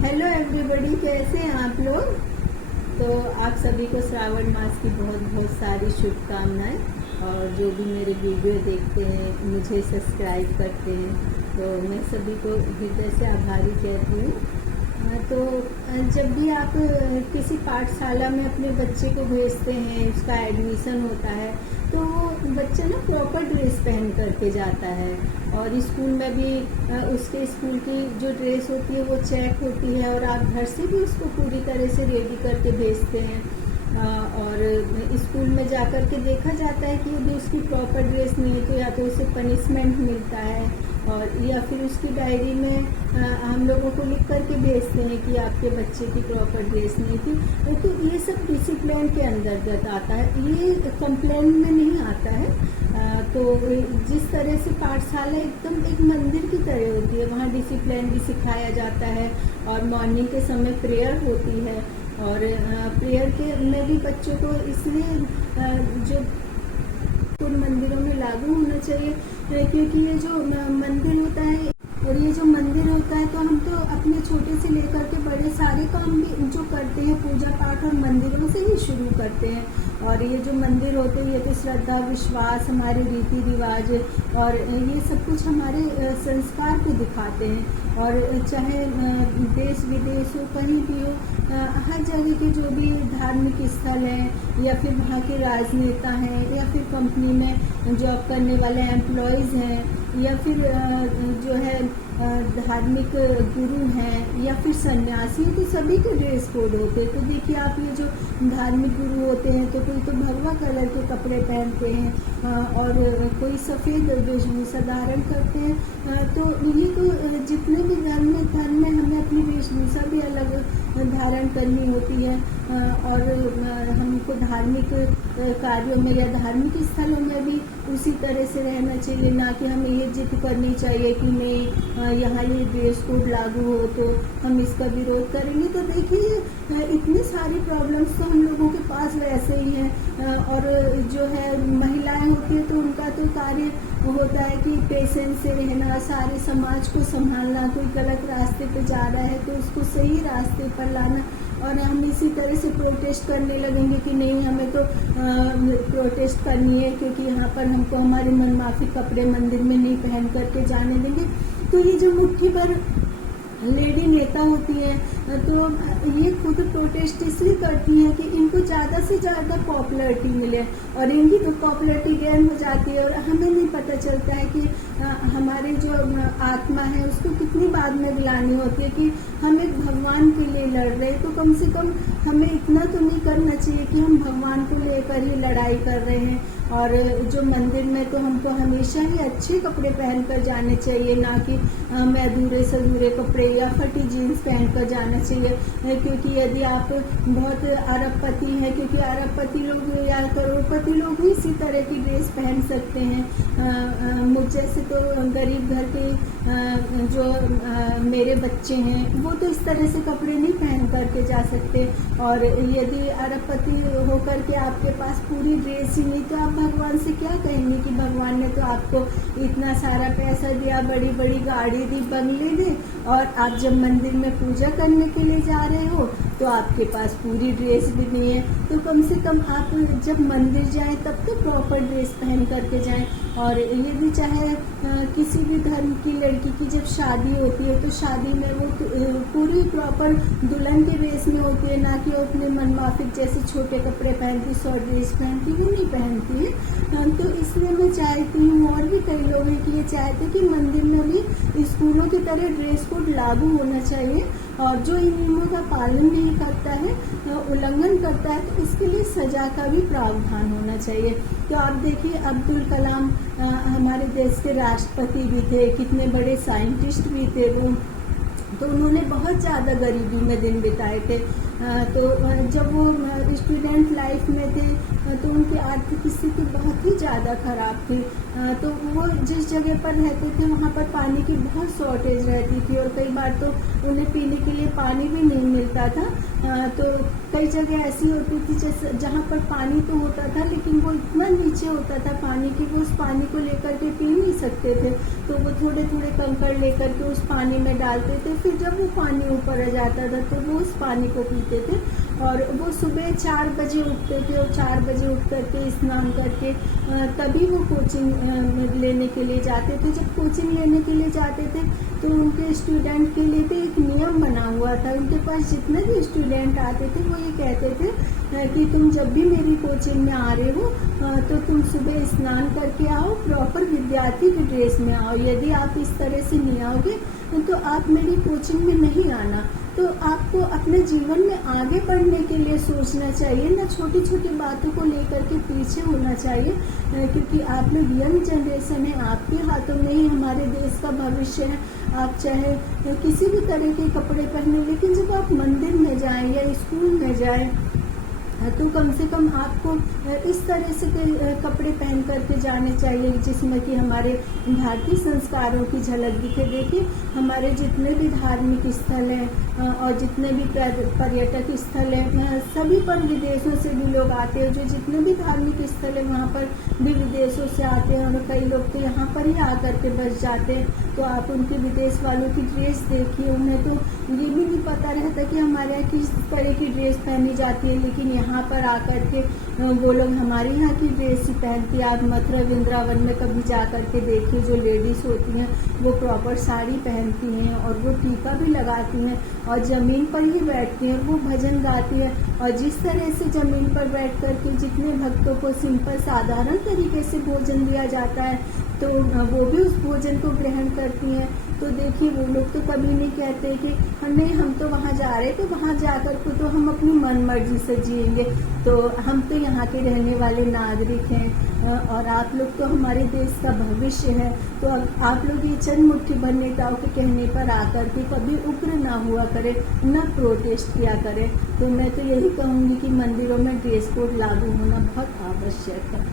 Hello everybody, कैसे हैं आप लोग। तो आप सभी को श्रावण मास की बहुत बहुत सारी शुभकामनाएं। और जो भी मेरे वीडियो देखते हैं, मुझे सब्सक्राइब करते हैं, तो मैं सभी को हृदय से आभारी कहती हूँ। तो जब भी आप किसी पाठशाला में अपने बच्चे को भेजते हैं, उसका एडमिशन होता है, तो वो बच्चा ना प्रॉपर ड्रेस पहन करके जाता है। और स्कूल में भी उसके स्कूल की जो ड्रेस होती है वो चेक होती है, और आप घर से भी उसको पूरी तरह से रेडी करके भेजते हैं। और स्कूल में जाकर के देखा जाता है कि यदि उसकी प्रॉपर ड्रेस नहीं है तो या तो उसे पनिशमेंट मिलता है, और या फिर उसकी डायरी में हम लोगों को लिख करके भेजते हैं कि आपके बच्चे की प्रॉपर ड्रेस नहीं थी। तो ये सब डिसिप्लिन के अंतर्गत आता है, ये कंप्लेन में नहीं आता है। तो जिस तरह से पाठशाला एकदम एक मंदिर की तरह होती है, वहाँ डिसिप्लिन भी सिखाया जाता है। और मॉर्निंग के समय प्रेयर होती है, और प्रेयर के में भी बच्चों को इसलिए जो मंदिरों में लागू होना चाहिए, क्योंकि ये जो मंदिर होता है, और ये जो मंदिर होता है, तो हम तो अपने छोटे से लेकर के बड़े सारे काम भी जो करते हैं पूजा पाठ और मंदिरों से ही शुरू करते हैं। और ये जो मंदिर होते हैं, ये तो श्रद्धा, विश्वास, हमारे रीति रिवाज और ये सब कुछ हमारे संस्कार को दिखाते हैं। और चाहे देश विदेश हो, कहीं भी हो, हर जगह के जो भी धार्मिक स्थल हैं, या फिर वहाँ के राजनेता हैं, या फिर कंपनी में जॉब करने वाले एम्प्लॉयज़ हैं, या फिर जो है धार्मिक गुरु हैं, या फिर सन्यासी, तो सभी के ड्रेस कोड होते हैं। तो देखिए आप, ये जो धार्मिक गुरु होते हैं तो कोई तो भगवा कलर के कपड़े पहनते हैं, और कोई सफ़ेद वेशभूषा धारण करते हैं। तो ये तो जितने भी धर्म में हमें अपनी वेशभूषा भी अलग धारण करनी होती है। और हमको धार्मिक कार्यों में या धार्मिक स्थलों में भी उसी तरह से रहना चाहिए, ना कि हमें ये जिद करनी चाहिए कि नहीं यहाँ ये ड्रेस कोड लागू हो तो हम इसका विरोध करेंगे। तो देखिए इतनी सारी प्रॉब्लम्स तो हम लोगों के पास वैसे ही हैं। और जो है महिलाएं होती है तो उनका तो कार्य होता है कि पेशेंस से रहना, सारे समाज को संभालना, कोई गलत रास्ते पे जा रहा है तो उसको सही रास्ते पर लाना। और हम इसी तरह से प्रोटेस्ट करने लगेंगे कि नहीं, हमें तो प्रोटेस्ट करनी है क्योंकि यहाँ पर हमको हमारे मनमाफिक कपड़े मंदिर में नहीं पहन करके जाने देंगे। तो ये जो मुट्ठी भर लेडी नेता होती है, तो ये खुद प्रोटेस्ट इसलिए करती हैं कि इनको ज़्यादा से ज़्यादा पॉपुलैरिटी मिले, और इनकी तो पॉपुलैरिटी गेन हो जाती है, और हमें नहीं पता चलता है कि हमारे जो आत्मा है उसको कितनी बाद में बुलानी होती है कि हम एक भगवान के लिए लड़ रहे हैं। तो कम से कम हमें इतना तो नहीं करना चाहिए कि हम भगवान को लेकर ही लड़ाई कर रहे हैं। और जो मंदिर में तो हमको हमेशा ही अच्छे कपड़े पहनकर जाने चाहिए, ना कि हमें अधूरे से अधूरे कपड़े या फटी जीन्स पहनकर जाना चाहिए। क्योंकि यदि आप बहुत अरबपति हैं, क्योंकि अरबपति लोग या करोड़पति लोग भी इसी तरह की ड्रेस पहन सकते हैं। मुझ जैसे तो गरीब घर के जो मेरे बच्चे हैं वो तो इस तरह से कपड़े नहीं पहन करके जा सकते। और यदि अरबपति होकर के आपके पास पूरी ड्रेस ही नहीं, तो आप भगवान से क्या कहेंगे कि भगवान ने तो आपको इतना सारा पैसा दिया, बड़ी बड़ी गाड़ी दी, बंगले दी, और आप जब मंदिर में पूजा करने के लिए जा रहे हो तो आपके पास पूरी ड्रेस भी नहीं है। तो कम से कम आप जब मंदिर जाएं तब तो प्रॉपर ड्रेस पहन करके जाएं। और यदि चाहे किसी भी धर्म की लड़की की जब शादी होती है तो शादी में वो पूरी प्रॉपर दुल्हन के ड्रेस में होती है, ना कि वो अपने मनमाफिक जैसे छोटे कपड़े पहनती, शॉर्ट ड्रेस पहनती, वो नहीं पहनती है। तो इसलिए मैं चाहती हूँ, और भी कई लोग हैं कि ये चाहते हैं कि मंदिर में भी स्कूलों की तरह ड्रेस कोड लागू होना चाहिए। और जो इन नियमों का पालन नहीं करता है, उल्लंघन करता है, तो इसके लिए सजा का भी प्रावधान होना चाहिए। तो आप देखिए, अब्दुल कलाम हमारे देश के राष्ट्रपति भी थे, कितने बड़े साइंटिस्ट भी थे वो, तो उन्होंने बहुत ज़्यादा गरीबी में दिन बिताए थे। तो जब वो स्टूडेंट लाइफ में थे तो उनकी आर्थिक स्थिति बहुत ही ज़्यादा ख़राब थी। तो वो जिस जगह पर रहते थे वहाँ पर पानी की बहुत शॉर्टेज रहती थी, और कई बार तो उन्हें पीने के लिए पानी भी नहीं मिलता था। तो कई जगह ऐसी होती थी जैसे जहाँ पर पानी तो होता था लेकिन वो इतना नीचे होता था पानी कि वो उस पानी को लेकर के पी नहीं सकते थे। तो वो थोड़े थोड़े कंकड़ लेकर के उस पानी में डालते थे, फिर जब वो पानी ऊपर आ जाता था तो वो उस पानी को पीते थे। और वो सुबह 4 बजे उठते थे और 4 बजे उठ करके स्नान करके तभी वो कोचिंग लेने के लिए जाते थे। जब कोचिंग लेने के लिए जाते थे तो उनके स्टूडेंट के लिए भी एक नियम बना हुआ था। उनके पास जितने भी स्टूडेंट आते थे वो ये कहते थे कि तुम जब भी मेरी कोचिंग में आ रहे हो तो तुम सुबह स्नान करके आओ, प्रॉपर विद्यार्थी की ड्रेस में आओ। यदि आप इस तरह से नहीं आओगे तो आप मेरी कोचिंग में नहीं आना। तो आपको अपने जीवन में आगे बढ़ने के लिए सोचना चाहिए, ना छोटी छोटी बातों को लेकर के पीछे होना चाहिए, क्योंकि आप लोग यंग जनरेशन है, आपके हाथों में ही हमारे देश का भविष्य है। आप चाहे किसी भी तरह के कपड़े पहने, लेकिन जब आप मंदिर में जाएं या स्कूल में जाएं तो कम से कम आपको इस तरह से कपड़े पहन करके जाने चाहिए जिसमें कि हमारे भारतीय संस्कारों की झलक दिखे। देखिए हमारे जितने भी धार्मिक स्थल हैं और जितने भी पर्यटक स्थल हैं, सभी पर विदेशों से भी लोग आते हैं। जो जितने भी धार्मिक स्थल हैं वहाँ पर भी विदेशों से आते हैं और कई लोग तो यहाँ पर ही आकर के बस जाते हैं। तो आप उनके विदेश वालों की ड्रेस देखिए, उन्हें तो ये भी नहीं पता रहता कि हमारे यहाँ किस तरह की ड्रेस पहनी जाती है, लेकिन यहाँ पर आकर के वो लोग हमारे यहाँ की ड्रेस ही पहनती है। आप मथुरा वृंदावन में कभी जा कर के देखिए, जो लेडीज़ होती हैं वो प्रॉपर साड़ी पहनती हैं और वो टीका भी लगाती हैं और ज़मीन पर ही बैठती हैं, वो भजन गाती है। और जिस तरह से ज़मीन पर बैठ कर के जितने भक्तों को सिंपल साधारण तरीके से भोजन दिया जाता है तो वो भी उस भोजन को ग्रहण करती हैं। तो देखिए वो लोग तो कभी नहीं कहते कि नहीं हम तो वहाँ जा रहे, तो वहाँ जाकर के तो हम अपनी मन मर्जी से जिएंगे, तो हम तो यहाँ के रहने वाले नागरिक हैं और आप लोग तो हमारे देश का भविष्य है। तो आप लोग ये चंद मुट्ठी भर नेताओं के कहने पर आकर के कभी उग्र ना हुआ करें, ना प्रोटेस्ट किया करें। तो मैं तो यही कहूँगी कि मंदिरों में ड्रेस कोड लागू होना बहुत आवश्यक है।